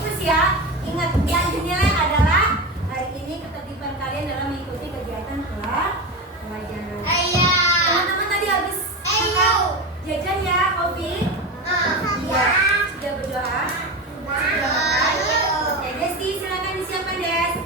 fokus ya. Ingat, yang dinilai adalah hari ini ketertiban kalian dalam mengikuti kegiatan pelajaran. Teman-teman tadi habis jajan ya, kopi? Iya. Sudah berdoa? Sudah makan? Oke, Desti silakan disiapkan, Des.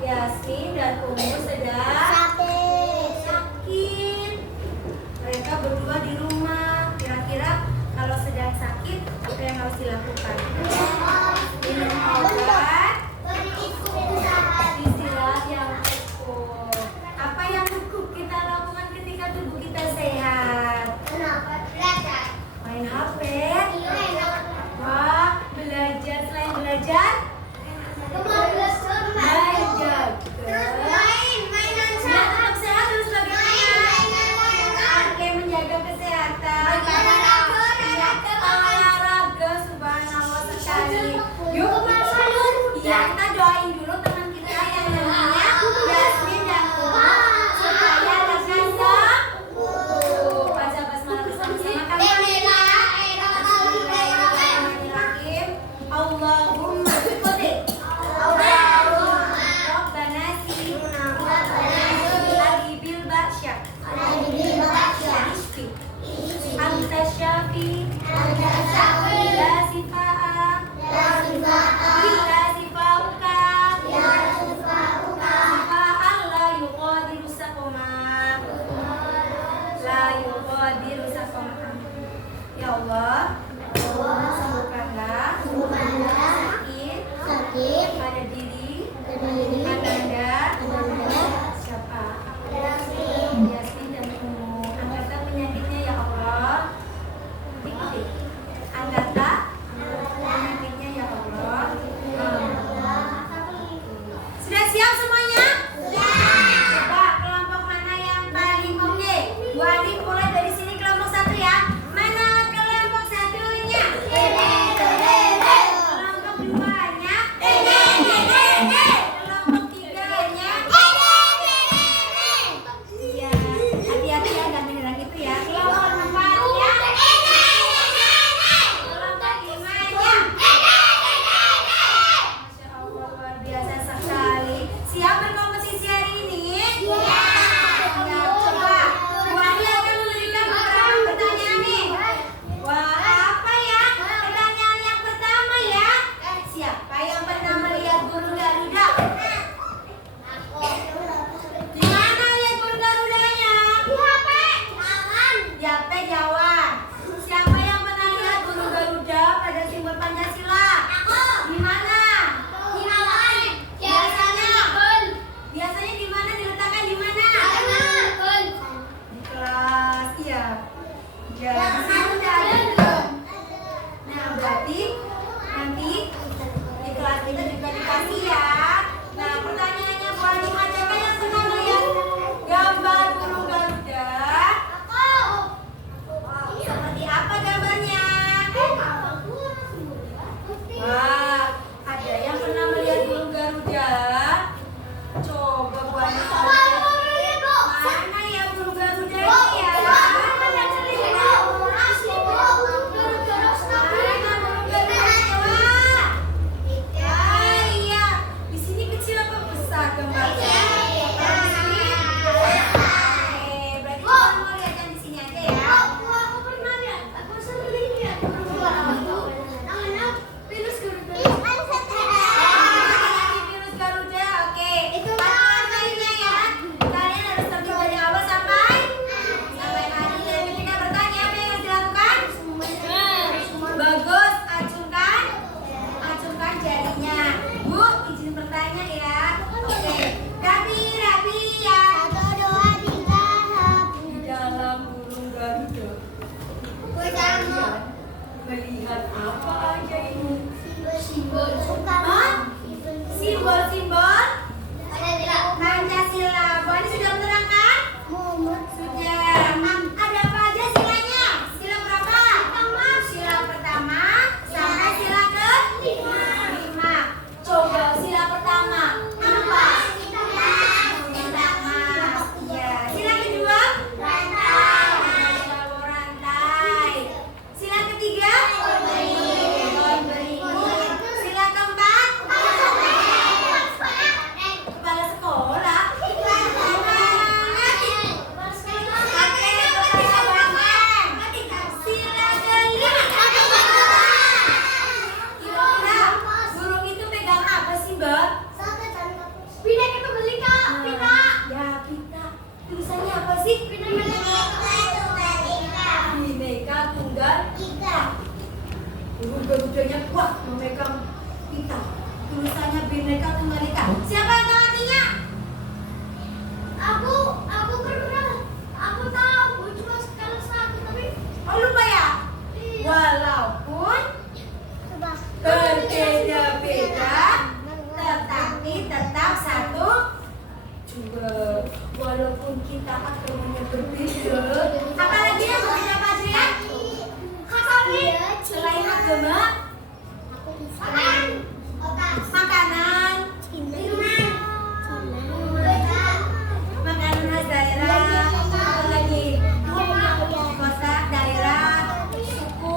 Yasmin dan Umu sedang sakit. Mereka berdua di rumah. Kira-kira kalau sedang sakit apa yang harus dilakukan? Minum obat, istirahat yang cukup. Apa yang cukup kita lakukan ketika tubuh kita sehat? Main HP? Wah, belajar. Selain belajar? Kita doain dulu teman kita yang namanya Yasmin dan Umu supaya lekas sembuh. Baca basmalah bersama-sama kan? Bismillahirrahmanirrahim. Allahumma qul Rabbana bil basyar. Anta syafi. La sifaa. Ya Allah, sembuhkanlah sakit pada diri Ananda, siapa? Yasmin dan Umu. Angkatlah penyakitnya ya Allah. Angkatlah penyakitnya ya Allah. Sudah siap semuanya? Coba kelompok mana yang paling oke? Bu Adi mulai dari sini kelompok 1 ya. Mana kelompok 1-nya? Kelompok 2-nya? Kelompok 3-nya? Iya, hati-hati ya, jangan menyerang itu ya. Kelompok 4-nya? Kelompok 5-nya? Masya Allah, luar biasa sekali. Siap berkompetisi hari ini? Iya. Coba, Bu Adi akan memberikan beberapa pertanyaan nih. Wah, apa ya? Pertanyaan yang pertama ya. Siapa yang pertama lihat burung Garuda? Di mana lihat burung Garudanya? Di HP jawab. Siapa yang pernah lihat burung Garuda pada simbol Pancasila? Di mana? Biasanya di mana diletakkan di mana? Di kelas, iya. Ya, di sini udah ada. Nah, berarti nanti di kelas kita juga dikasih ya. Nah, pertanyaannya Bu Adi, siapa yang pernah melihat gambar burung Garuda? Seperti Virus Garuda, oke. Itu maknanya ya. Kalian harus terjun dari awal sampai akhir. Dan ketika bertanya apa yang harus dilakukan? Bagus, acungkan jarinya. Bu, izin bertanya ya. Oke. Rapi ya. Di dalam burung Garuda. Melihat apa aja ini? Simbol-simbol Pancasila. Bu Ani sudah menerangkan? Sudah. Ada apa aja silanya? Sila berapa? Sila pertama sampai sila ke-5. Coba sila pertama apa? Pertama. Ya. Sila kedua? Rantai. Sila ketiga? Pohon beringin. Sila keempat? Kepala sekolah. Sila kelima. Kira-kira burung itu pegang apa sih, Mbak? Ya, pita. Tulisannya apa sih? Bineka Tunggal Ika. Burung Garudanya kuat memegang pita. Tulisannya Bineka Tunggal Ika. Siapa yang tahu artinya? Oh, lupa ya? Walaupun berbeda-beda, tetapi tetap satu juga. Walaupun kita agamanya berbeda, apalagi yang berbeda apa aja ya? Selain agama, makanan khas daerah, apa lagi? Kota, daerah, suku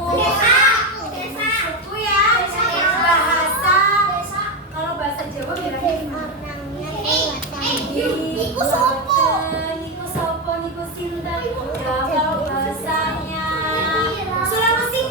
ya, bahasa. Kalau bahasa Jawa bilangnya gimana? Niku sinten. Ya, kalau bahasanya Sulawesi.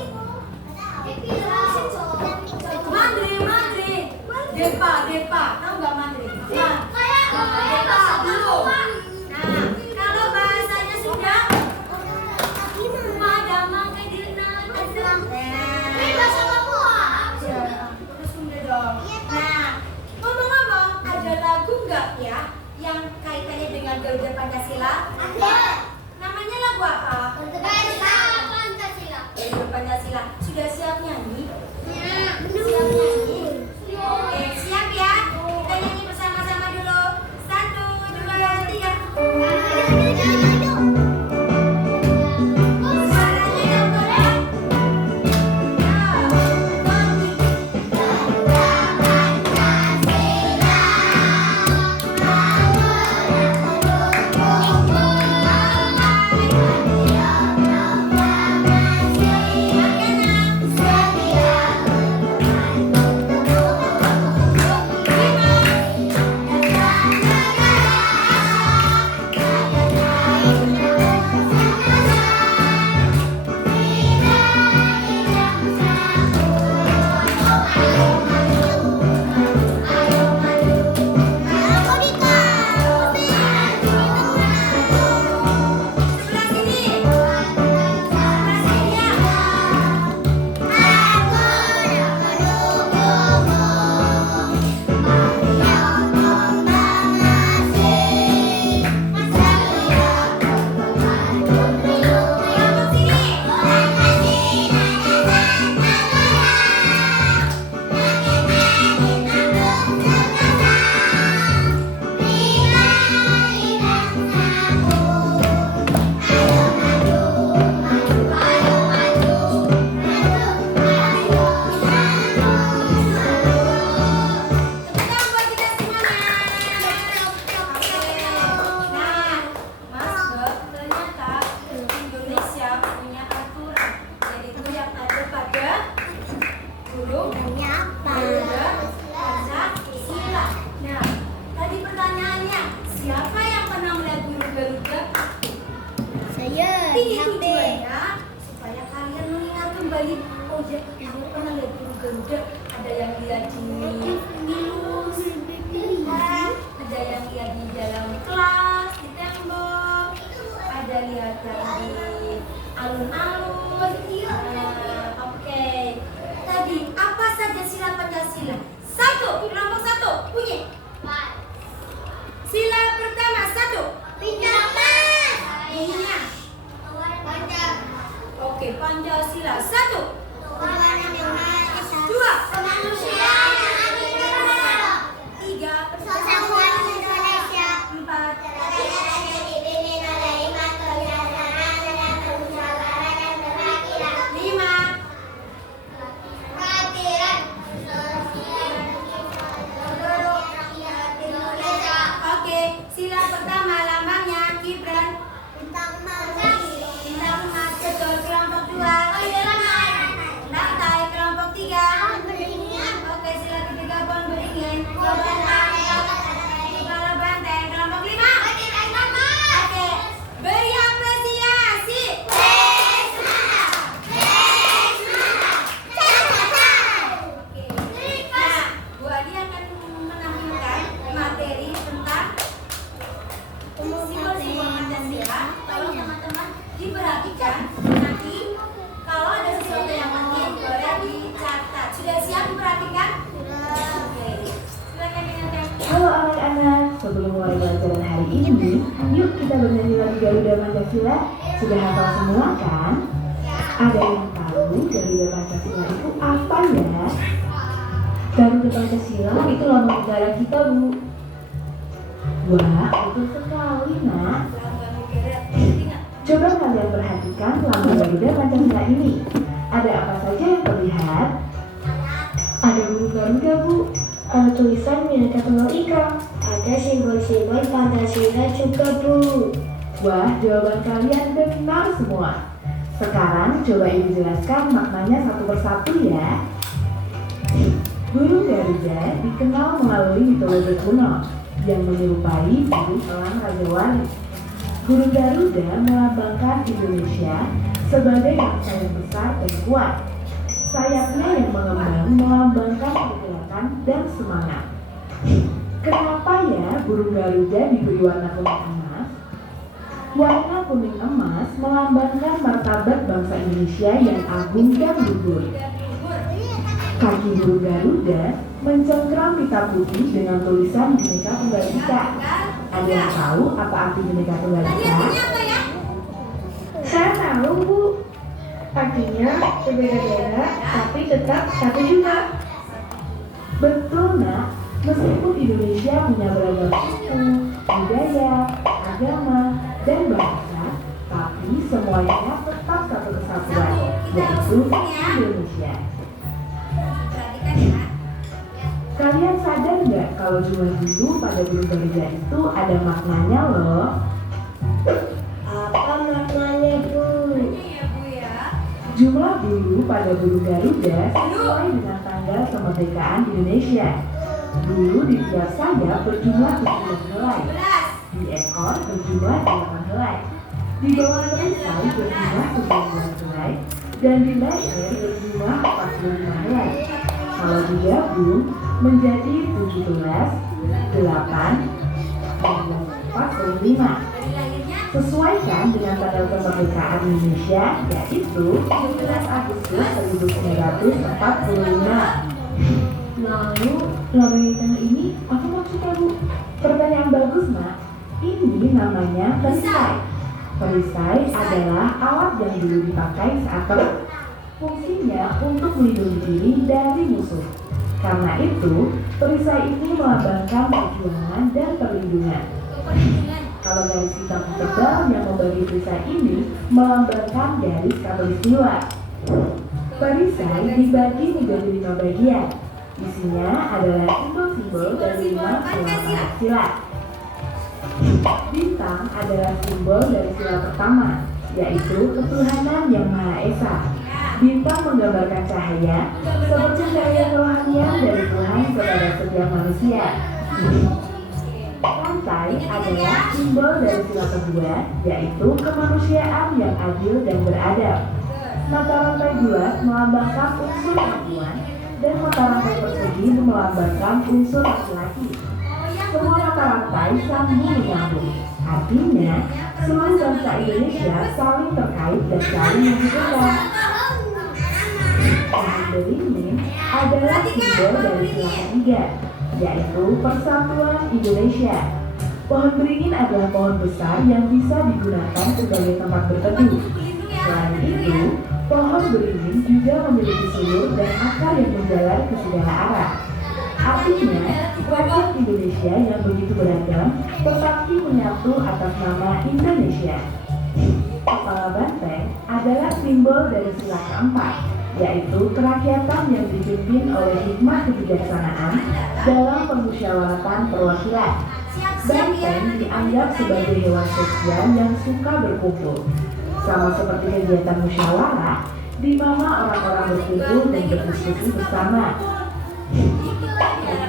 kembali. Oh ya, kamu pernah lihat burung Garuda? Ada yang lihat di minus, ada yang lihat di dalam kelas, di tembok, ada lihat yang di alun-alun. Oke. Tadi apa saja sila Pancasila? Kelompok 1 bunyi. Sila pertama 1. Bunyinya. Oke, Pancasila 1. 2. Kemanusiaan yang adil dan beradab. 3. Persatuan Indonesia. 4. Negara yang dipimpin oleh hikmat kebijaksanaan dan kemusyawaratan dan keadilan. 5. Keadilan sosial seluruh rakyat Indonesia. Oke, sila pertama lambangnya Gibran. Bintang emas. Betul. Kelompok 2. Rantai. Kelompok 3. Oke, sila ketiga pohon beringin. Kelompok 4. Kepala banteng. Kelompok 5. Oke, beri apresiasi. Oke. Nah, Bu Adi akan menampilkan materi tentang simbol-simbol Pancasila. Tolong teman-teman diperhatikan. Nanti kalau ada sesuatu yang penting boleh dicatat. Sudah siap diperhatikan? Oke. Silakan dengarkan. Halo anak-anak, sebelum mulai pelajaran hari ini, yuk kita bernyanyi lagu Garuda Pancasila. Sudah hafal semua kan? Ada yang tahu Garuda Pancasila itu apa ya? Garuda Pancasila itu lambang negara kita, Bu. Wah, betul sekali, Nak. Lambang negara. Ingat. Coba kalian perhatikan lambang Garuda Pancasila ini. Ada apa saja yang terlihat? Ada burung Garuda, Bu. Ada tulisan Bhinneka Tunggal Ika. Ada simbol-simbol Pancasila juga, Bu. Wah, jawaban kalian benar semua. Sekarang coba Ibu jelaskan maknanya satu persatu ya. Burung Garuda dikenal melalui mitologi kuno yang menyerupai burung elang Raja Wali. Burung Garuda melambangkan Indonesia sebagai bangsa yang besar dan kuat. Sayapnya yang mengembang melambangkan kekuatan dan semangat. Kenapa ya burung Garuda diberi warna kuning emas? Warna kuning emas melambangkan martabat bangsa Indonesia yang agung dan luhur. Kaki burung Garuda mencengkram pita putih dengan tulisan Bhinneka Tunggal Ika. Ada yang tahu apa arti Bhinneka Tunggal Tadi Ika? artinya apa ya? Saya tahu, Bu. Artinya berbeda-beda, tapi tetap satu juga. Betul, Nak. Meskipun Indonesia punya beragam suku, budaya, agama, dan bahasa, tapi semuanya tetap satu kesatuan, yaitu Indonesia. Perhatikan ya. Kalian sadar nggak kalau jumlah bulu pada burung Garuda itu ada maknanya loh? Apa maknanya, Bu? Ini ya Bu ya. Jumlah bulu pada burung Garuda sesuai dengan tanggal kemerdekaan Indonesia. Bulu di tiap sayap berjumlah 17 helai, 11. di ekor berjumlah 8 helai, di bawah perisai berjumlah 19 helai, dan di leher berjumlah 45 helai. Kalau digabung menjadi 17, 8, 45. Dari lahirnya Sesuaikan dengan tanggal kemerdekaan Indonesia, yaitu 17 Agustus 1945. Lalu, lambang di tengah ini apa maksudnya, Bu? Pertanyaan bagus, Mak. Ini namanya perisai. Perisai adalah alat yang dulu dipakai saat perang. Fungsinya untuk melindungi diri dari musuh. Karena itu, perisai ini melambangkan perjuangan dan perlindungan. perlindungan. Kalau garis hitam tebal yang membagi perisai ini melambangkan garis khatulistiwa. Perisai dibagi menjadi 5 bagian. Isinya adalah simbol-simbol dari 5 sila. Bintang adalah simbol dari sila pertama, yaitu ketuhanan yang Maha Esa. Bintang menggambarkan cahaya, seperti cahaya kerohanian dari Tuhan kepada setiap manusia. Rantai adalah simbol dari sila kedua, yaitu kemanusiaan yang adil dan beradab. Mata rantai bulat melambangkan unsur perempuan dan mata rantai persegi melambangkan unsur laki-laki. Semua mata rantai sambung menyambung. Artinya, seluruh bangsa Indonesia saling terkait dan saling membutuhkan. Pohon beringin adalah simbol dari sila ketiga, yaitu Persatuan Indonesia. Pohon beringin adalah pohon besar yang bisa digunakan sebagai tempat berteduh. Selain itu, pohon beringin juga memiliki sulur dan akar yang menjalar ke segala arah. Artinya, rakyat Indonesia yang begitu beragam tetapi menyatu atas nama Indonesia. Kepala banteng adalah simbol dari sila keempat, yaitu kerakyatan yang dipimpin oleh hikmah kebijaksanaan dalam permusyawaratan perwakilan. Banteng dianggap sebagai hewan sosial yang suka berkumpul, sama seperti kegiatan musyawarah, di mana orang-orang berkumpul dan berdiskusi bersama.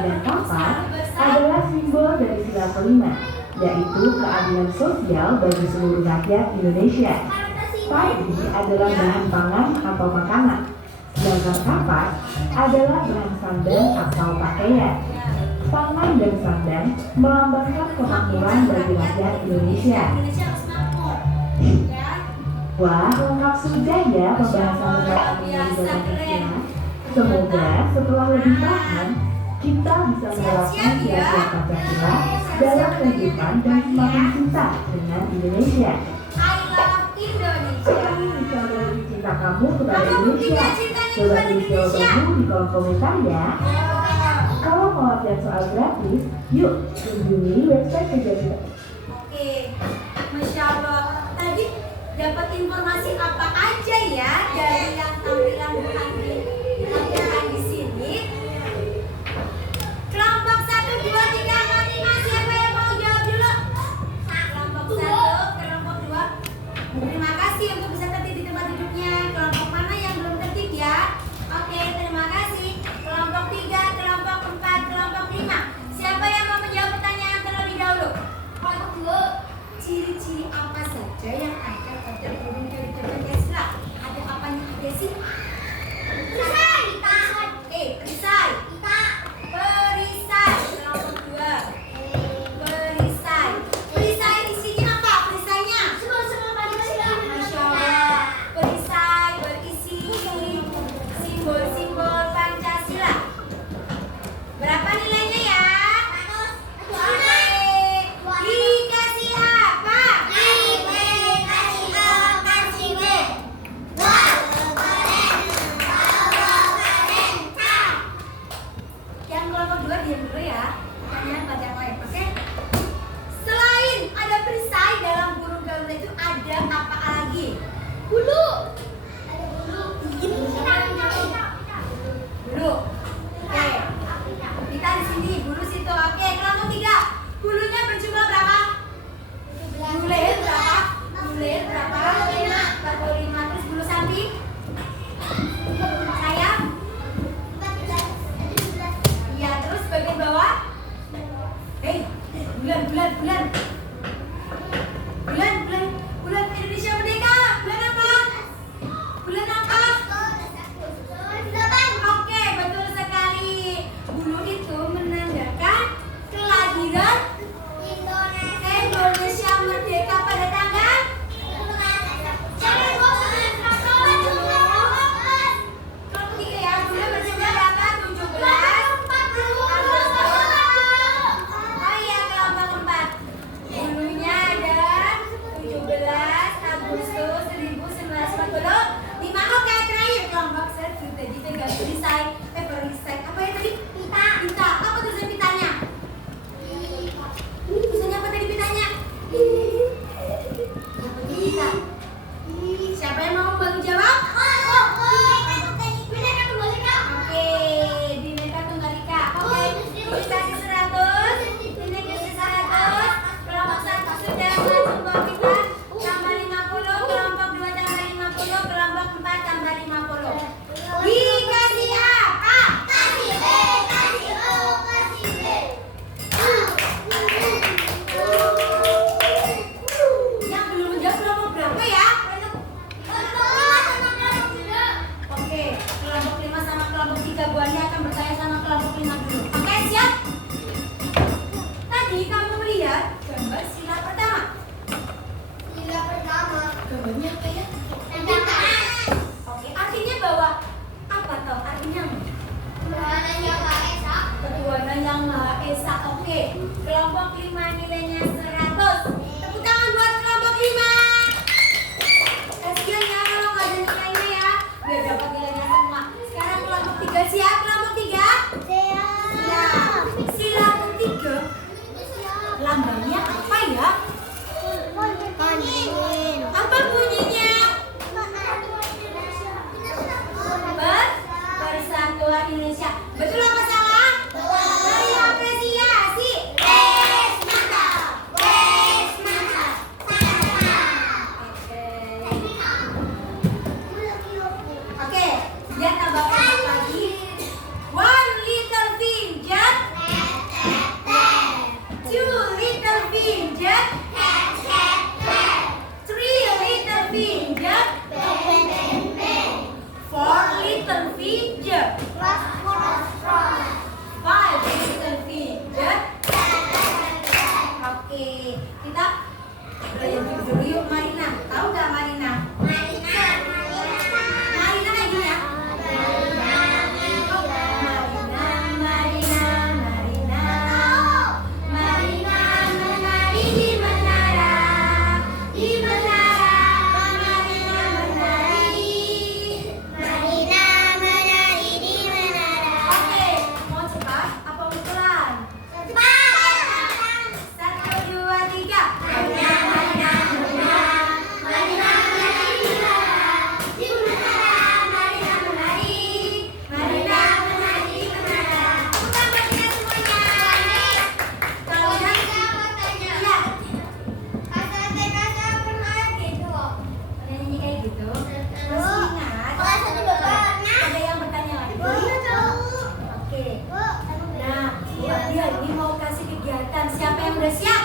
Dan kapas adalah simbol dari sila kelima, yaitu keadilan sosial bagi seluruh rakyat Indonesia. Padi adalah bahan pangan atau makanan, sedangkan kapas adalah bahan sandang atau pakaian. Pangan dan sandang melambangkan kemakmuran bagi rakyat Indonesia. Wah, lengkap sudah ya pembahasan tentang Indonesia. Semoga setelah lebih paham, kita bisa menerapkan nilai Pancasila dalam kehidupan dan semakin cinta dengan Indonesia. Ini bisa berbagi cinta kamu kepada Indonesia. Coba tulis jawabanmu di kolom komentar ya. Kalau mau latihan soal gratis, yuk kunjungi website Kejadian. Oke, Masya Allah. Tadi dapat informasi apa aja ya dari yang tampilan tampilkan di sini? Kelompok 1, 2, 3, 4, 5. Siapa yang mau jawab dulu? Kelompok 1, kelompok 2. Terima kasih untuk bisa tertib di tempat duduknya. Kelompok mana yang belum tertib ya? Oke, terima kasih. Kelompok 3, kelompok 4, kelompok 5. Siapa yang mau menjawab pertanyaan terlebih dahulu? Kelompok 2. Ciri-ciri apa saja yang ada pada burung dari Pancasila? Ada apanya aja sih? kelompok 5 dulu. Oke, siap? Tadi kamu melihat gambar sila pertama. Sila pertama. Gambarnya apa ya? Tantangan. Oke, artinya bahwa apa tahu artinya? Ketuhanan yang Maha Esa. Ketuhanan yang Maha Esa. Oke, kelompok 5 nilainya 100. Tepuk tangan buat kelompok 5. Kasihan ya kalau nggak ada nilainya ya, biar dapat nilainya semua. Sekarang kelompok 3 siap, kelompok 3. Siap. Sila ketiga, lambangnya apa ya? Apa bunyinya? Persatuan Indonesia. Betul apa salah? Beri apresiasi. Oke, dia tambah kelompok lagi. One little finger, two little finger, three little finger, four little finger, five little finger. Oke, kita belajar dulu yuk Marina. Tahu nggak Marina? Marina kayak gini ya. Marina menari di menara, Marina menari. Oke, mau cepat apa mau pelan? 1, 2, 3. Siapa yang udah siap?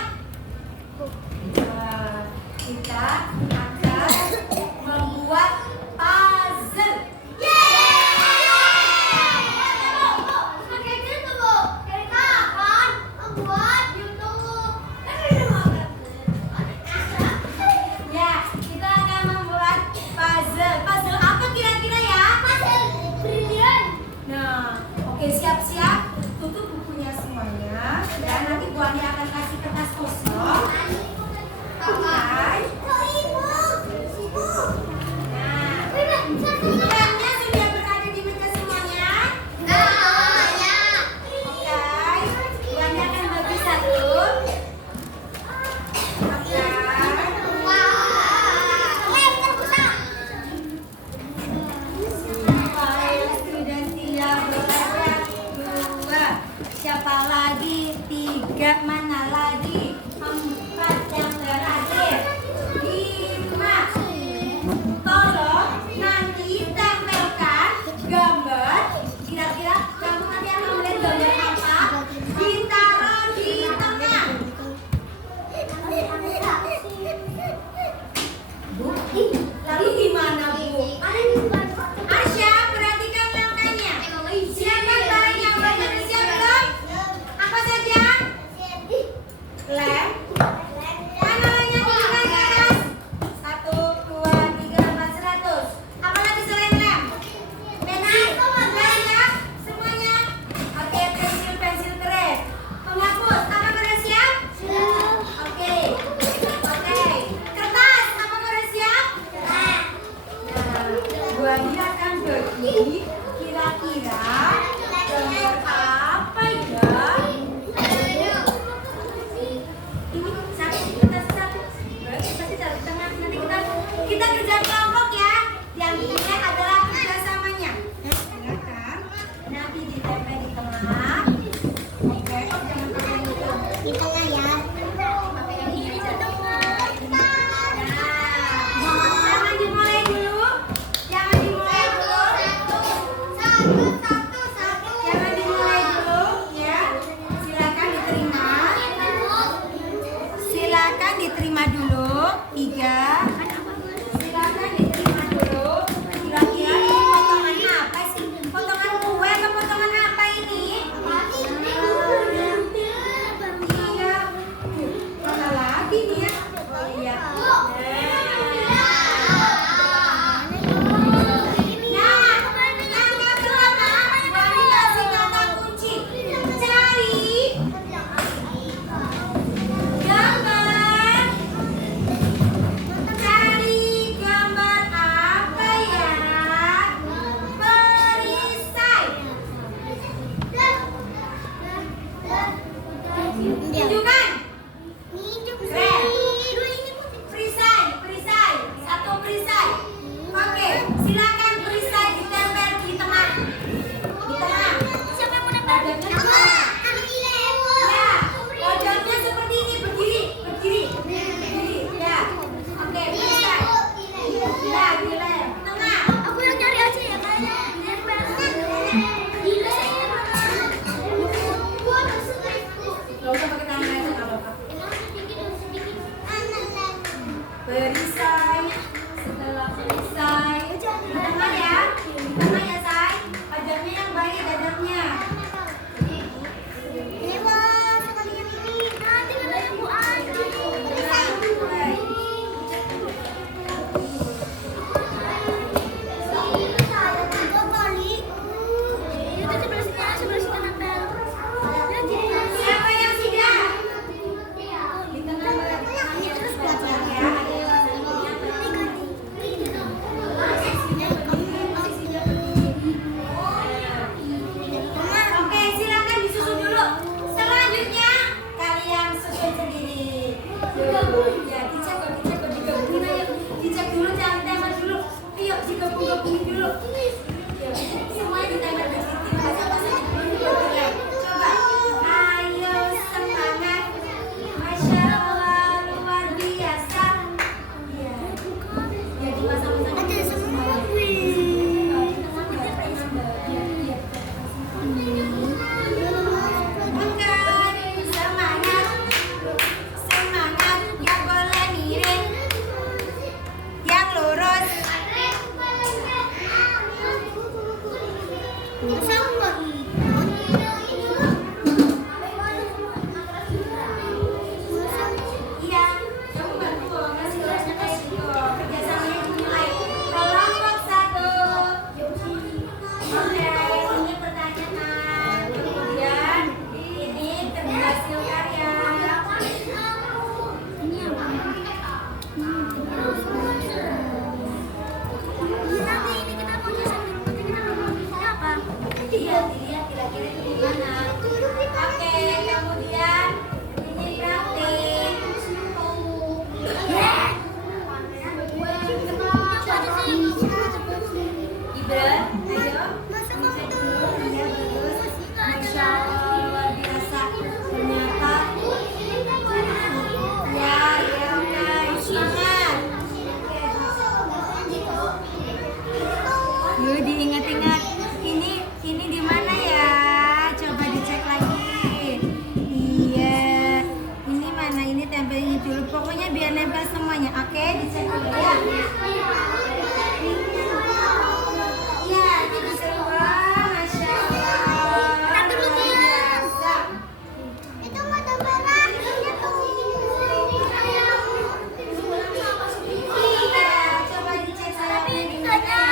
Nah, kita akan membuat puzzle. Ya, kita akan membuat puzzle. Puzzle apa kira-kira ya? Nah, oke, siap-siap. Tutup bukunya semuanya. Dan nanti Bu Ani akan kasih kertas kosong. Oke. Nah, uangnya sudah berada di meja semuanya. Oke. Bu Ani akan bagi satu. Oke. Sudah tidak berada 2. Siapa lagi? 3. Mana lagi? 4 yang terakhir. 5. Tolong nanti tempelkan gambar. Kira-kira kamu nanti akan melihat gambar apa? Ditaruh di tengah. Bu, lalu gimana Bu? Asya, perhatikan langkahnya. Siapkan barang yang banyak. Siap belum? Apa saja? Lem. Mana lemnya? Tunjukkan ke atas. 1, 2, 3, 4, 100. Apa lagi selain lem? Pensil. Lem ya? Semuanya. Oke, pensil keren. Penghapus. Apa pada siap? Oke. Kertas. Apa pada siap? Nah, Bu Ani akan bagi kira-kira gambar apa ya? Ini satu. Pasti taruh di tengah. Nanti kita kerja kelompok ya. Yang ini adalah kerjasamanya. Silakan. Nanti ditempel di tengah. Oke. Oh, jangan pakai yang itu. Pakai yang ini aja. Nah, jangan dimulai dulu. Iya, kamu bantu ngasih tugasnya kayak gitu. Kerjasamanya dimulai. Kelompok 1. Oke, ini pertanyaan. Kemudian ini hasil karya. Dilihat kira-kira itu gimana. Oke, kemudian ini praktik. Ibra, ayo. Iya, bagus. Masya Allah, luar biasa. Ternyata. Ya, oke. Semangat. Yuk, diingat-ingat. Ini di mana ya? Coba dicek lagi. Iya. Ini mana? Ini tempelin dulu. Pokoknya biar nempel semuanya. Oke, dicek dulu ya. Iya, ini semua. Masya Allah. dulu, Luar Tia. biasa. Itu mata merah. Iya, coba dicek sayapnya di mana ya.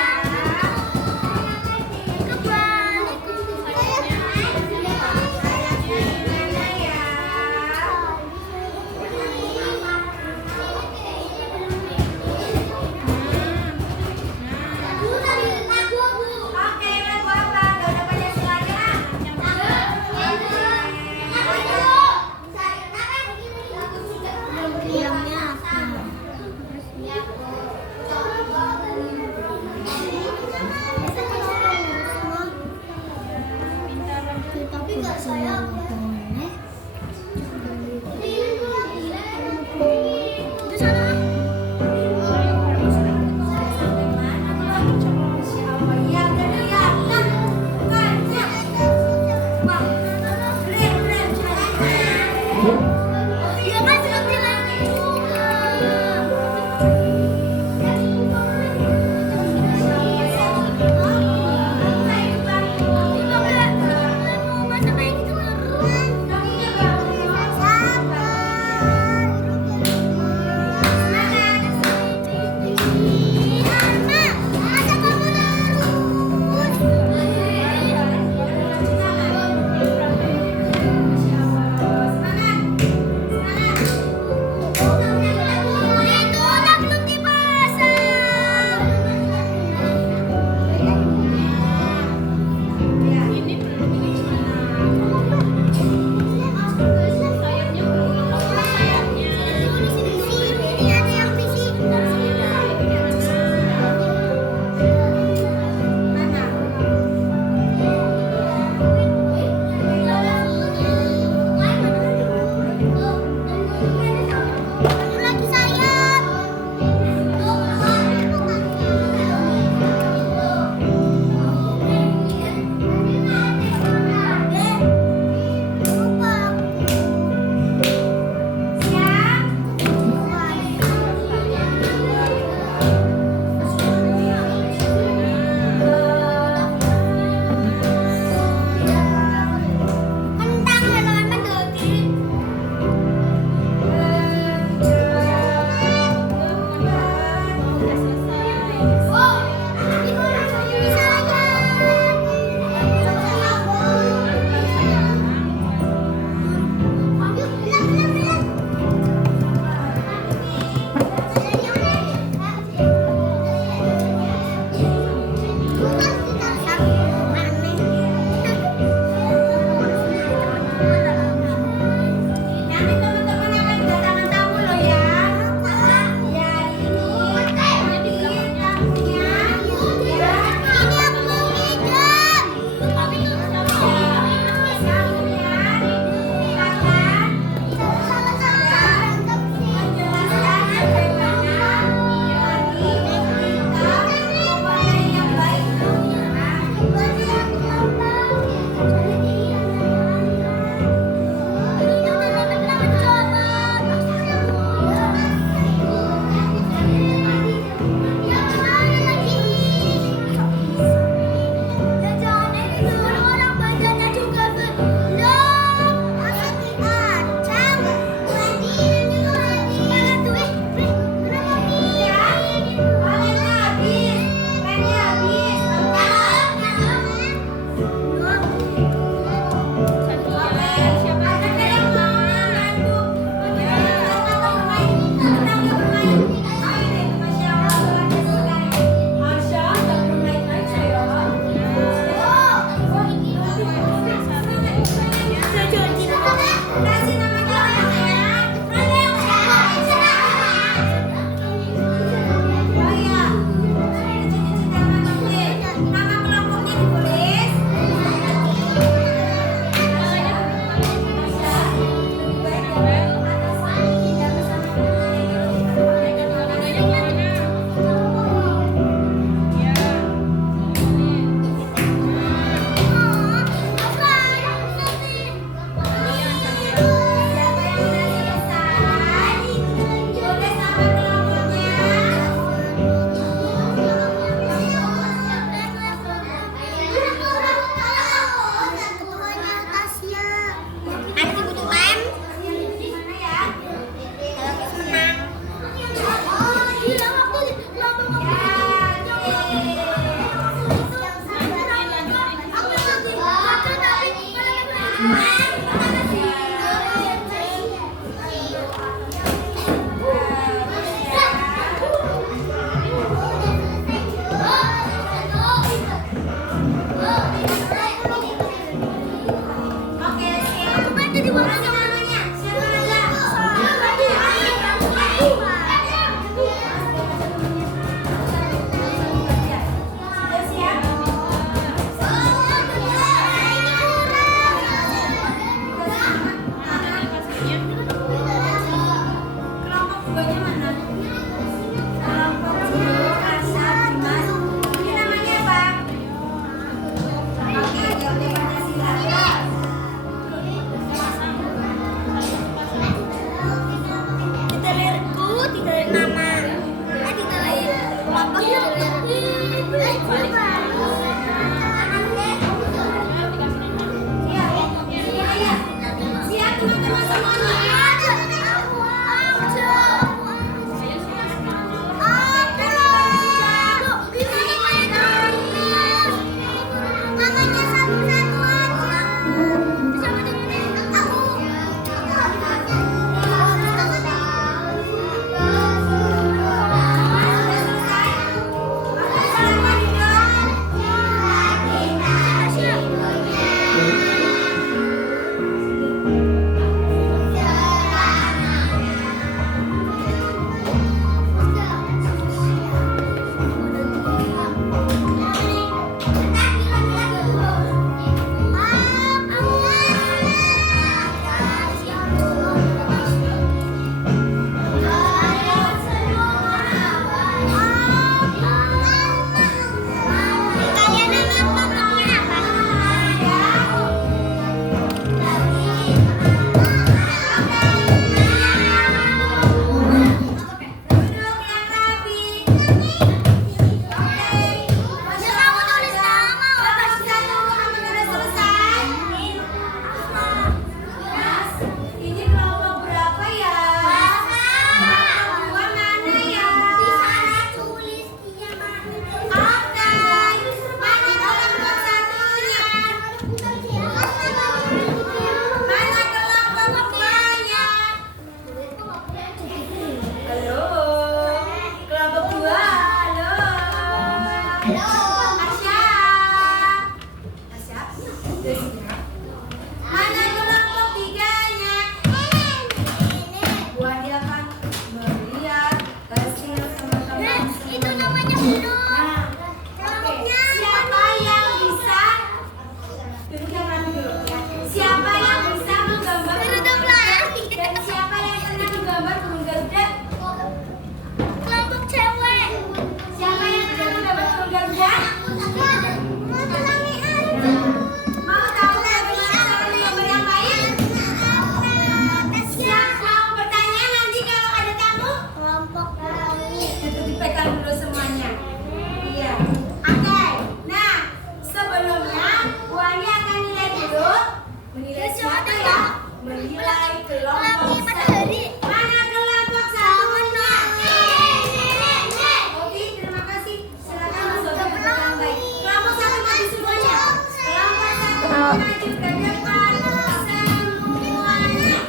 Maju ke depan semuanya.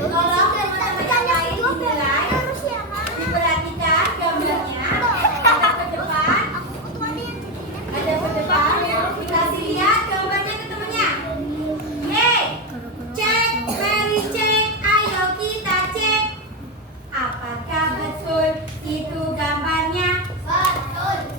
Tolong teman-teman yang lain dinilai, diperhatikan gambarnya. Ada ke depan, dikasih lihat gambarnya ke temennya. Yeay, cek, mari cek, ayo kita cek. Apakah betul itu gambarnya? Betul.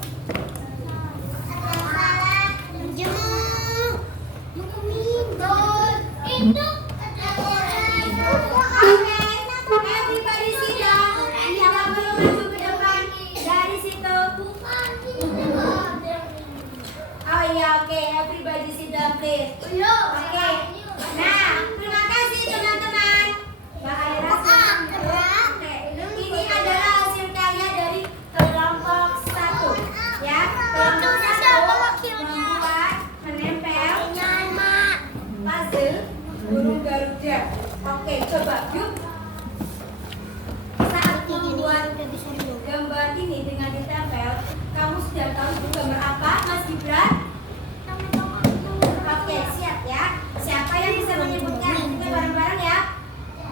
Everybody sit down. Kita belum maju ke depan. Dari situ. Oh iya, oke. Everybody sit down, please. Oke. Nah, terima kasih teman-teman. Mbak Aira, oke. Ini adalah hasil karya dari kelompok 1. Ya, kelompok 1 membuat menempel puzzle burung Garuda. Oke, coba yuk. Saat membuat gambar ini dengan ditempel, kamu sudah tahu itu gambar apa, Mas Gibran? Oke, siap ya. Siapa yang bisa menyebutkan? Kita bareng-bareng ya.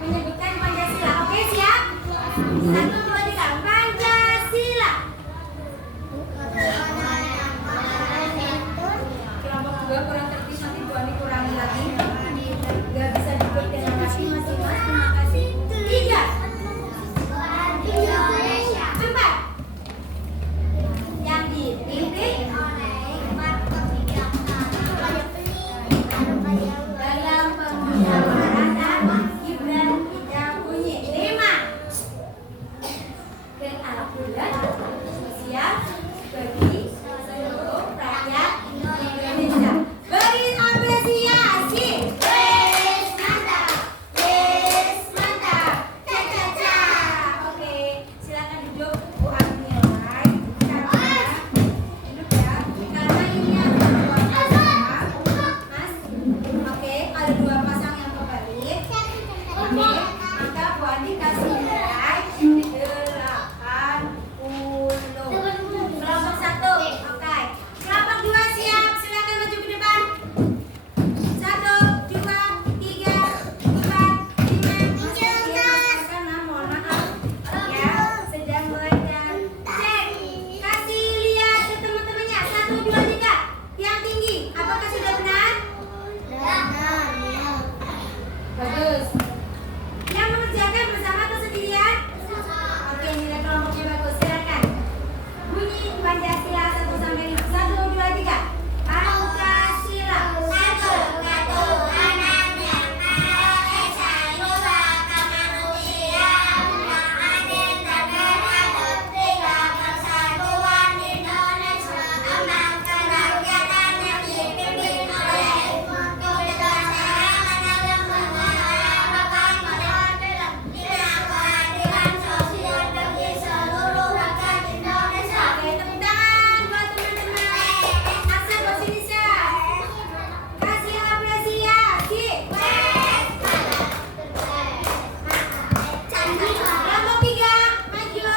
Menyebutkan Pancasila. Oke, siap? 1, 2, 3. Pancasila. Kelompok 2 kurang tertib, nanti Bu Ani kurangi lagi. Gak bisa diklik dengan lagi, masih Mas. Terima kasih. 3. 4. Yang dipilih dalam pembicaraan Gibran kita bunyi 5. Keadilan sosial bagi seluruh rakyat Indonesia. Beri apresiasi. Wes mantap. Wes mantap. Caca. Oke, silakan duduk Bu Arnilai. Duduk ya. Karena ini ada 2 pasang. Mas. Oke, ada 2 pasang yang kebalik. Oke, maka Bu Andi kasih nilai 80. Kelompok 1, oke. Kelompok 2 siap, silakan maju ke depan. 1, 2, 3, 4, 5. Mohon maaf. Ya, sedang belajar. Cek, kasih lihat ke teman-temannya. 1, 2, 3. Yang tinggi, apakah sudah benar? Bagus. Yang mengerjakan bersama atau sendirian? Oke, nilai kelompoknya bagus. Silakan. Bunyi Pancasila 1 sampai 5. 1, 2, 3. Pancasila. Oke, tepuk tangan buat teman-teman. Aksen bahasa Indonesia. Kasih apresiasi. Kelompok 3, maju.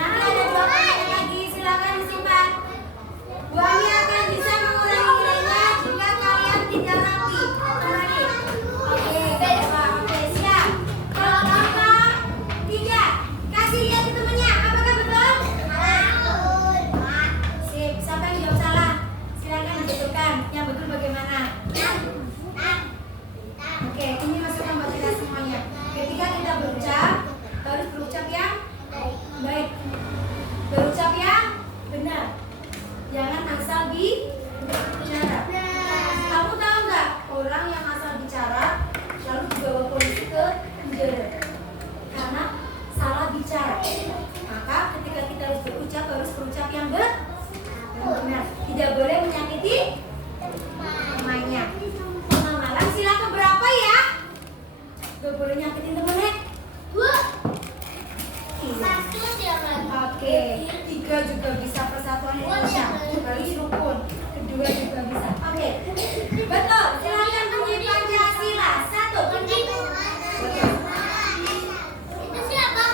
Nanti ada 2 pertanyaan lagi, silakan disimpan. Bu Ani akan bisa mengurangi nilainya jika kalian tidak rapi. Ulangi. Oke, oke, siap. Kelompok 3, kasih lihat ke temennya. Apakah betul? Sip, siapa yang jawab salah? Silakan dibetulkan. Yang betul bagaimana? Oke, ini masukan buat kita semuanya. Ketika kita berucap, harus berucap yang baik. Berucap yang benar. Jangan asal bicara. Kamu tahu nggak orang yang asal bicara lalu dibawa polisi ke penjara karena salah bicara. Maka ketika kita harus berucap yang benar. Tidak boleh menyakiti temannya. Tengah malam silakan berapa ya? Gak boleh nyakitin temennya. 2. Oke, 3 juga bisa Persatuan Indonesia. Harus rukun. Kedua juga bisa. Oke, betul. Silakan bunyi Pancasila. 1. Itu siapa?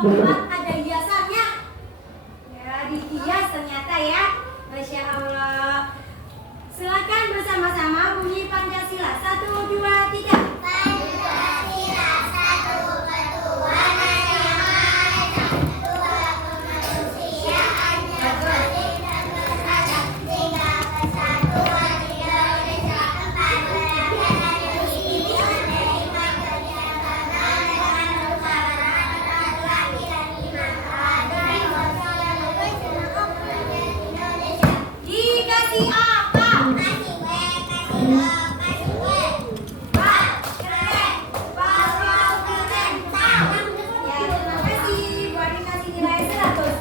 tempat ada hiasannya. Ya, dihias ternyata ya. Masya Allah. Silakan bersama-sama bunyi Pancasila. 1, 2, 3. Pancasila satu ketuhanan yang maha esa, dua kemanusiaan yang adil dan beradab, tiga kesatuan Indonesia, empat keyakinan yang tinggi, iman kebijaksanaan dengan kesabaran laki-laki dan iman keadilan Indonesia. Dikasih apa? Kasih gue, kasih lo, kasih gue. Pak, keren. Pak, wow, keren. Ya, terima kasih. Bu Adi kasih nilai 100.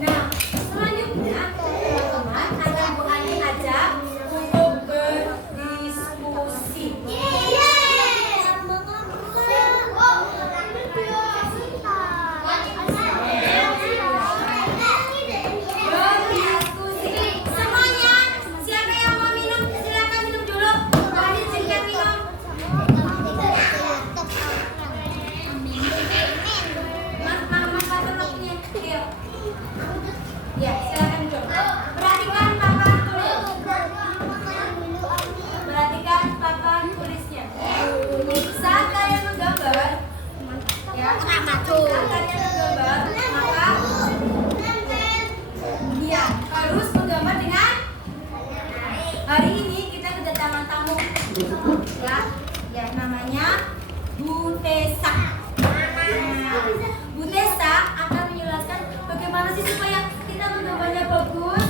Nah, selanjutnya teman-teman akan Bu Adi ajak untuk berdiskusi. Berdiskusi. Semuanya, siapa yang mau minum? Silakan minum dulu. Bu Adi silakan minum. Mas Fatur waktunya. Ayo. Ya, silakan minum. Perhatikan papan tulis. Perhatikan papan tulisnya. Saat kalian menggambar, ya, saat kalian menggambar, maka dia harus menggambar dengan hari ini kita kedatangan tamu, ya, namanya Bu Tessa. Nah, Bu Tessa akan menjelaskan bagaimana sih supaya kita menggambarnya bagus.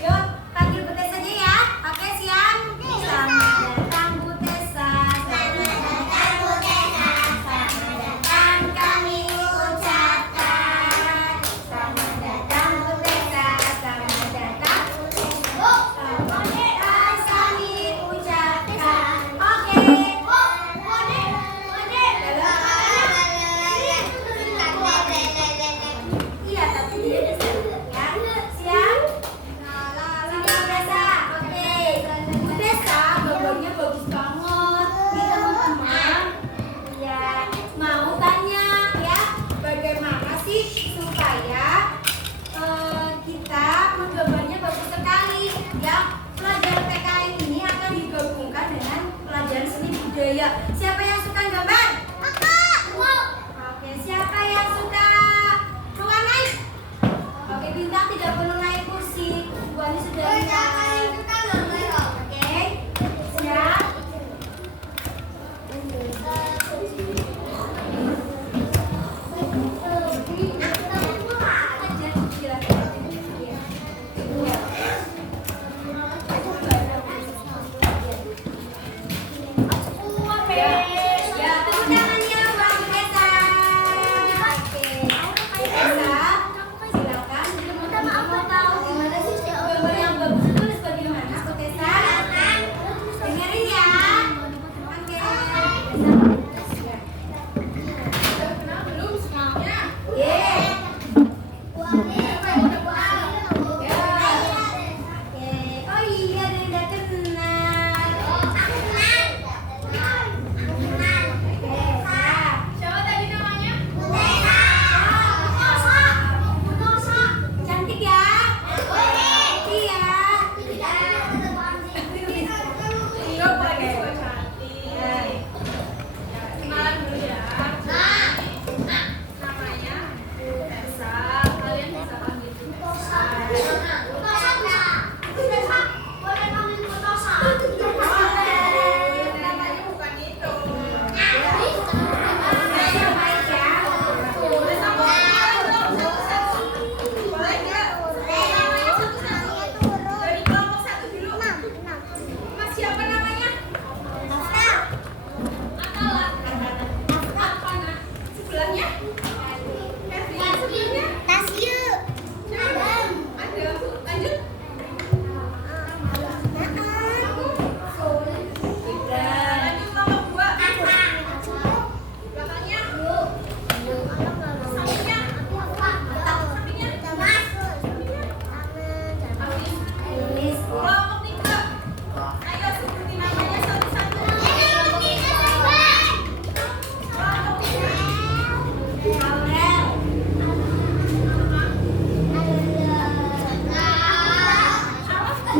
Yuk, panggil Bu Tessanya ya. Oke, siap? Selamat datang Bu Tessa. Selamat datang Bu Tessa. Selamat datang kami ucapkan. Selamat datang Bu Tessa. Selamat datang. Selamat datang kami ucapkan. Oke. Iya, tapi dia udah siap. Ya, siap? Sudah Tessa. Oke. Bu Tessa gambarnya bagus banget. Nih teman-teman. Ya, mau tanya ya, bagaimana sih supaya kita menggambarnya bagus sekali ya. Pelajaran PKN ini akan digabungkan dengan pelajaran seni budaya. Siapa yang suka gambar? Oke, siapa yang suka mewarnai? Oke, bintang tidak perlu naik kursi. Bu Ani sudah nilai. Oke, siap. Ya.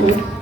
Cara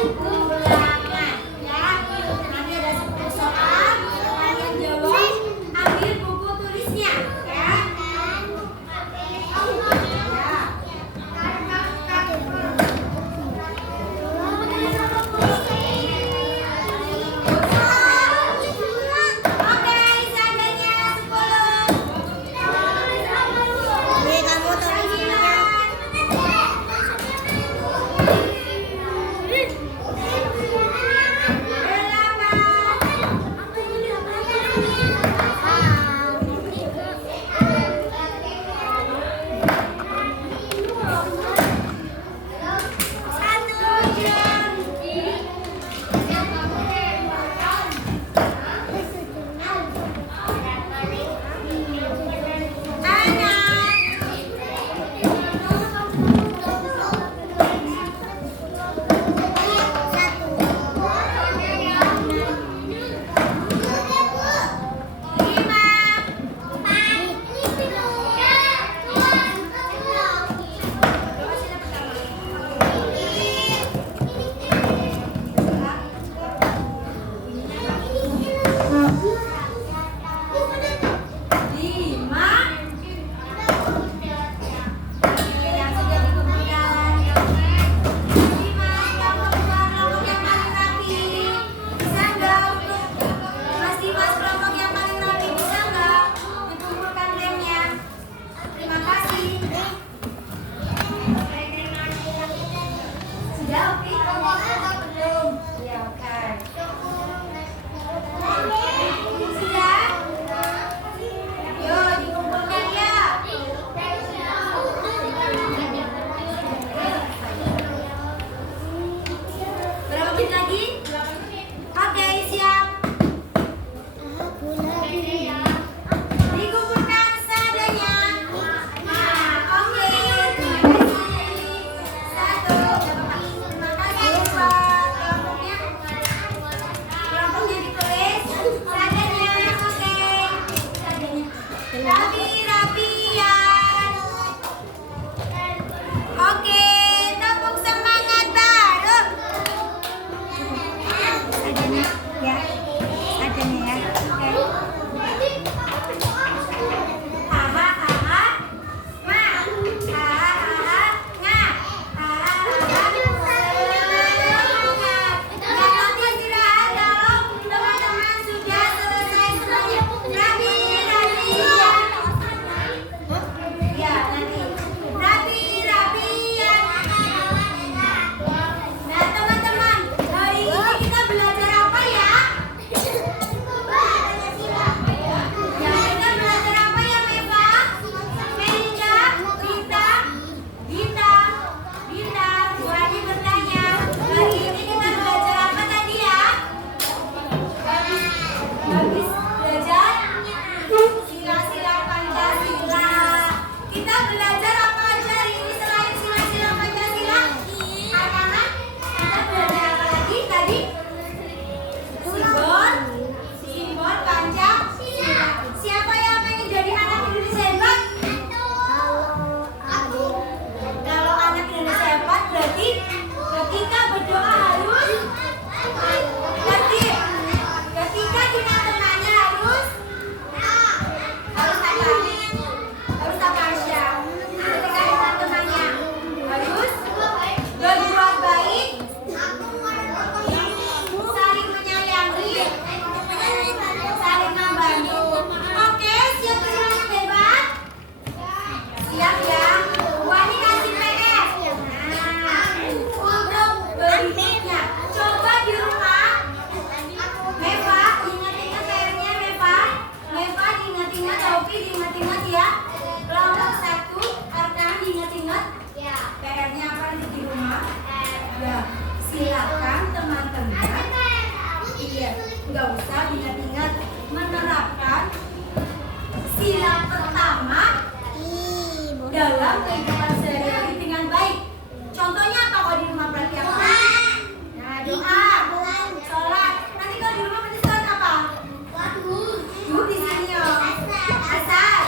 ulangan ya. Nanti ada 10 soal, kalian jawab, ambil buku tulisnya ya. Oke, seadanya 10. Nih kamu tulisnya. nggak usah ingat-ingat menerapkan sila pertama dalam kehidupan sehari-hari dengan baik. Contohnya apa kalau di rumah berarti apa? Nah, doa, sholat. Nanti kalau di rumah berarti sholat apa? Duduk di sini ya. Asar.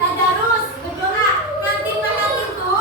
Tadarus, berdoa. Yang tipe itu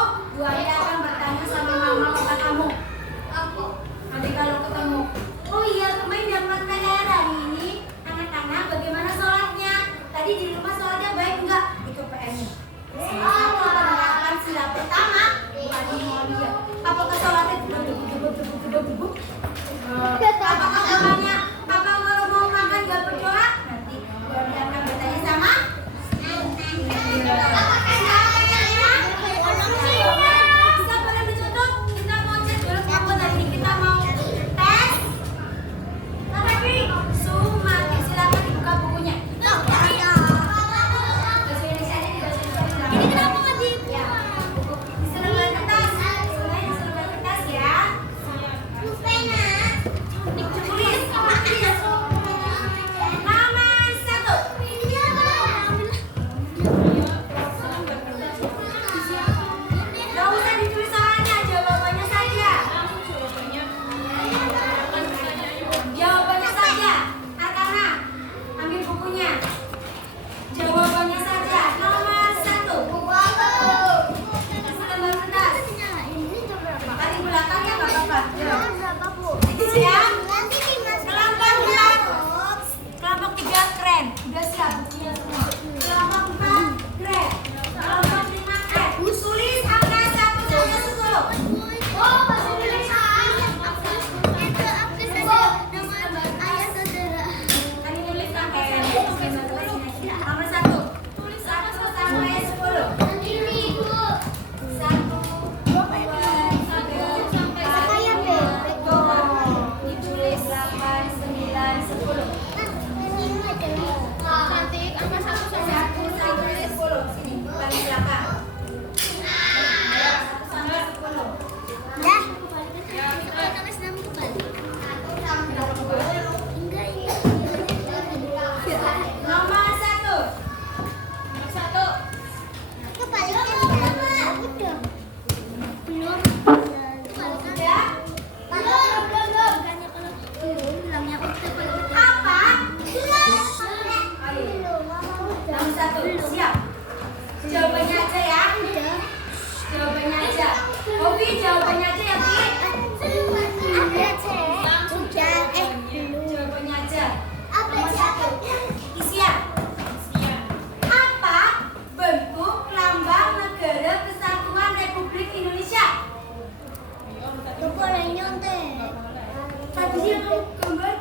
Jadi yang kamu gambar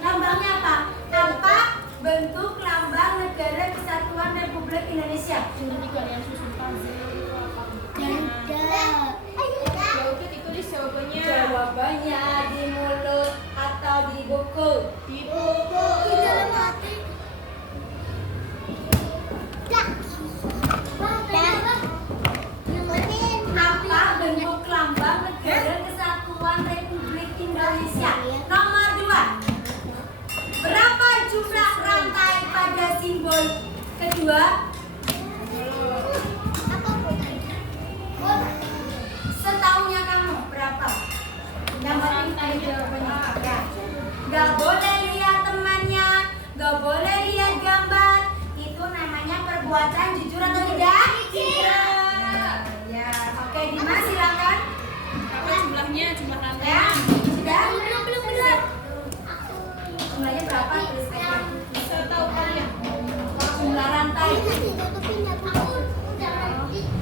lambangnya apa? Apa bentuk lambang Negara Kesatuan Republik Indonesia? Jawabannya di mulut atau di buku? Di buku. Di dalam hati. Apa bentuk lambang Negara Kesatuan Republik Indonesia? Nomor 2. Berapa jumlah rantai pada simbol kedua? Setahunya kamu berapa? Yang penting jawabannya. Ya. Gak boleh lihat temannya, gak boleh lihat gambar. Itu namanya perbuatan jujur atau tidak? Tidak. Ya, oke, Dimas silakan. Jumlah rantai. Ya, sudah? Belum. Jumlahnya berapa? Tulis aja. Setahu kalian. Jumlah rantai.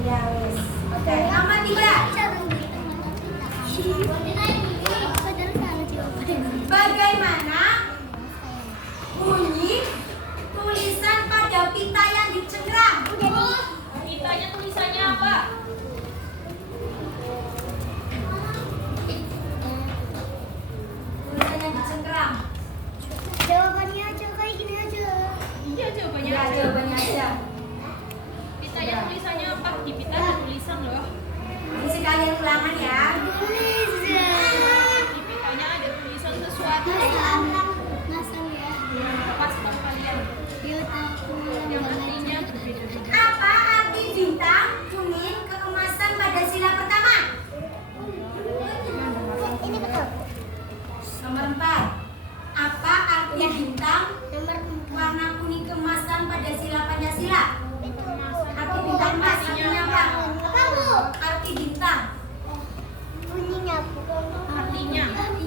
Ya, wes. Oke, nomor 3. Bagaimana bunyi tulisan pada pita yang dicengkram? Pitanya tulisannya apa? Tulisan yang dicengkram. Jawabannya aja kayak gini aja. Iya, jawabannya Ya, ada. jawabannya aja. Pitanya tulisannya apa? Di pita ada tulisan loh. Ini sekalian ulangan ya. Di pitanya ada tulisan sesuatu. Pas tahu kalian. Yang artinya berbeda-beda. Apa arti bintang, kuning, keemasan pada sila pertama? Ini betul. Nomor 4. Apa arti bintang, warna kuning keemasan pada sila Pancasila? Arti bintang emas artinya apa? Apa bu? Arti bintang. Bunyinya bu. Artinya. Artinya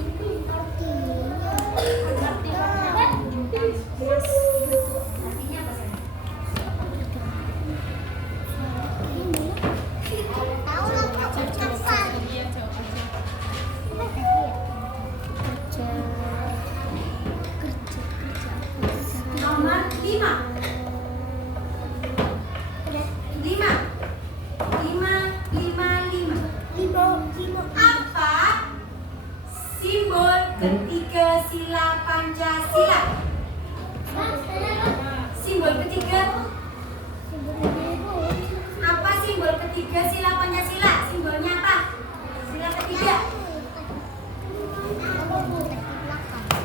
apa sih? Tahu lah bu. Kapan? Iya, jawab aja. Nomor 5. 5. Apa simbol ketiga sila Pancasila? Simbol ketiga. Apa simbol ketiga sila Pancasila? Simbolnya apa? Sila ketiga.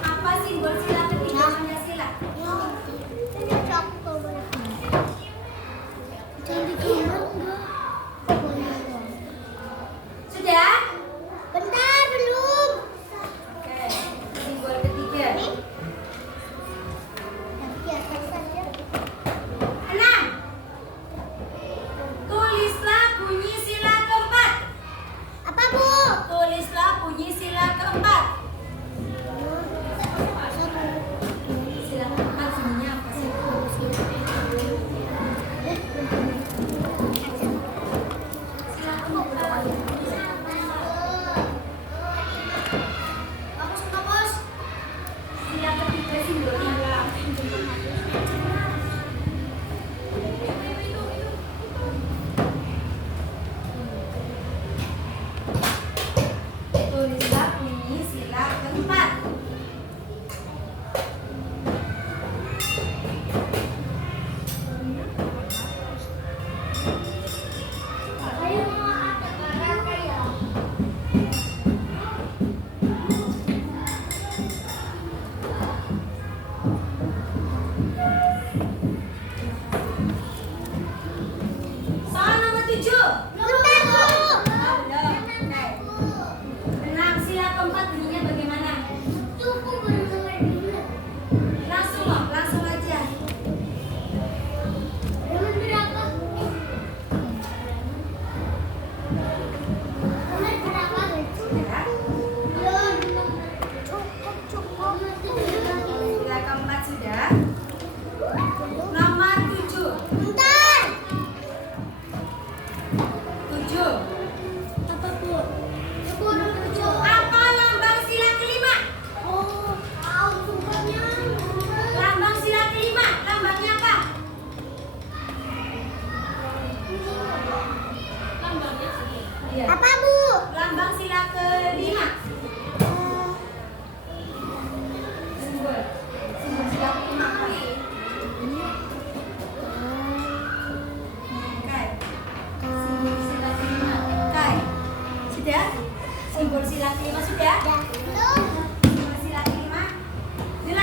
Apa simbol sila ketiga Pancasila? Sudah? Bentar belum. Oke. Simbol ketiga. 6. Tulislah bunyi sila keempat. Apa bu? Tulislah bunyi sila keempat. Sila keempat bunyinya apa sih? Sila keempat. Bagus. Sila ketiga simbolnya. Tulislah bunyi sila keempat. Soal nomor 7. Bentar bu. Enam sila keempat bunyinya bagaimana? Tunggu bener. Langsung aja. Nomor berapa? Nomor berapa? Ya. Belum. Cukup. Sila keempat sudah. Nomor 7. Bentar. 7. Apa bu? Nomor 7. Apa lambang sila kelima? Apa, Bu? Lambang sila kelima. Simbol sila kelima apa? Kai. Simbol sila kelima. Kai. Sudah? Simbol sila kelima sudah? Belum. Simbol sila kelima. 8.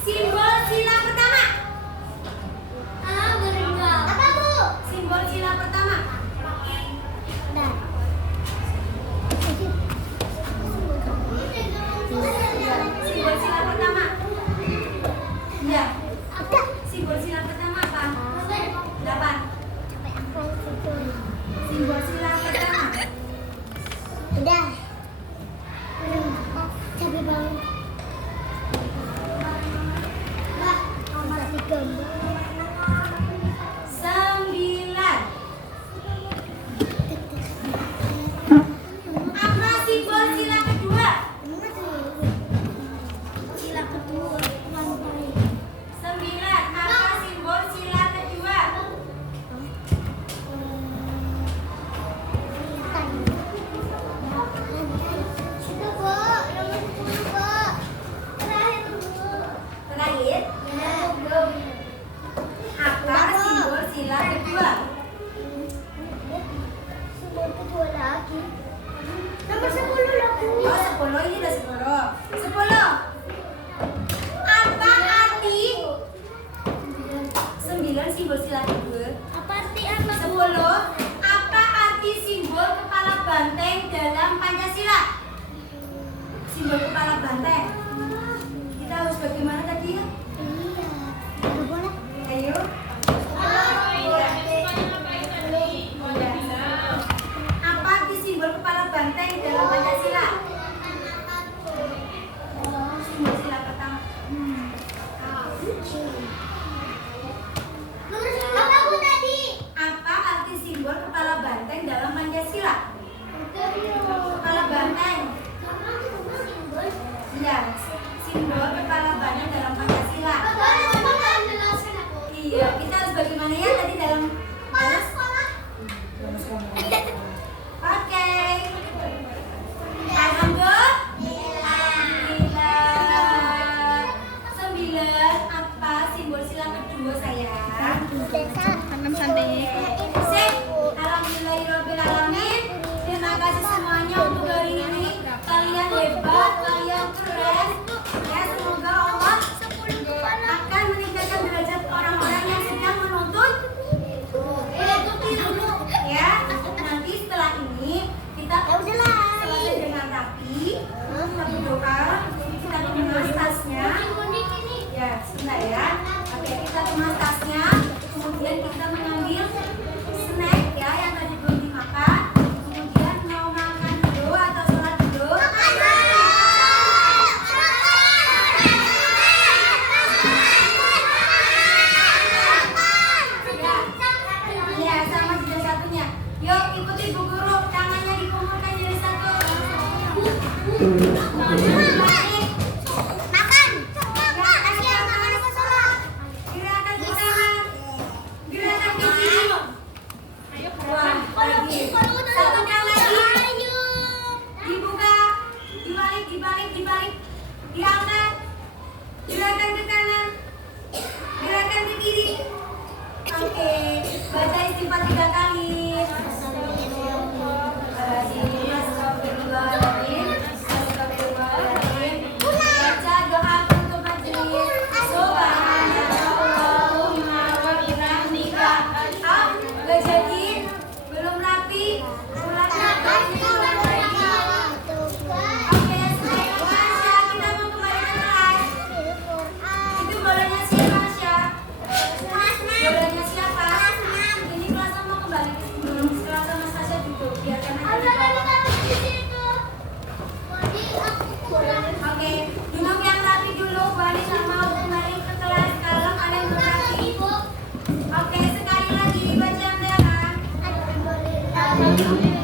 Simbol sila pertama. Apa, Bu? Simbol sila pertama. Dah. Simbol sila pertama. Ya. Ada. Simbol sila pertama apa? 8. Sampai apa itu? Simbol sila pertama. Udah. Capek banget. Bah, masih gambar. 9. Apa simbol sila kedua? Sila kedua. 9. Apa simbol sila kedua? Sudah, Bu. Nomor 10, Bu. Terakhir, Bu. Terakhir, apa simbol sila kedua? Simbol kedua lagi. Nomor 10 lah, Bu. Oh, 10. Ini udah 10. 10. Apa arti 9 simbol sila kedua? Apa arti apa, Bu? 10. Apa arti simbol kepala banteng dalam Pancasila? Simbol kepala banteng. Kita harus bagaimana tadi ya? Iya. Baru boleh. Ayo. Apa arti simbol kepala banteng dalam Pancasila? Simbol sila pertama. Apa, Bu, tadi? Apa arti simbol kepala banteng dalam Pancasila? Kepala banteng. Iya, simbol kepala banteng dalam Pancasila. Iya, kita harus bagaimana ya tadi dalam Oke. Alhamdulillah. 9. Apa simbol sila kedua sayang? Tanam cantik. Sip. Alhamdulillahirobbilalamin. Terima kasih semuanya untuk hari ini. Kalian hebat, kalian keren. Ya, semoga Allah akan meningkatkan derajat orang-orang yang sedang menuntut ilmu. Ya, nanti setelah ini kita selesai dengan rapi. Kita berdoa, kita kemas tasnya. Ya, sebentar ya. Oke, kita kemas tasnya. Kemudian kita mengambil snack ya yang tadi belum dimakan. Kemudian mau makan dulu atau sholat dulu? Ya, sama juga satunya. Yuk, ikuti Bu Guru. Tangannya dikumpulkan jadi satu. Balik. Makan. Gerakan ke kanan. Gerakan ke kiri. Wah, lagi. Satu kali lagi. Dibuka. Dibalik, dibalik, dibalik. Diangkat. Gerakan ke kanan. Gerakan ke kiri. Oke. Baca istighfar 3 kali. Astagfirullahaladzim. Astagfirullahaladzim. Baca doa penutup majelis. Subhanallahumma wa bihamdika. Ah, nggak jadi. Belum rapi. Ulang lagi. Oke, sekarang Masya, kita mau kembali ke kelas. Itu bolanya siapa, Masya? Bolanya siapa? Ini kelas mau kembali ke sini. Setelah sama Sasha duduk. Biarkan aja di bawah. Oke, duduk yang rapi dulu. Balik sama kembali ke kelas. Kalau kalian belum rapi. Oke, sekali lagi baca yang Alhamdulillah.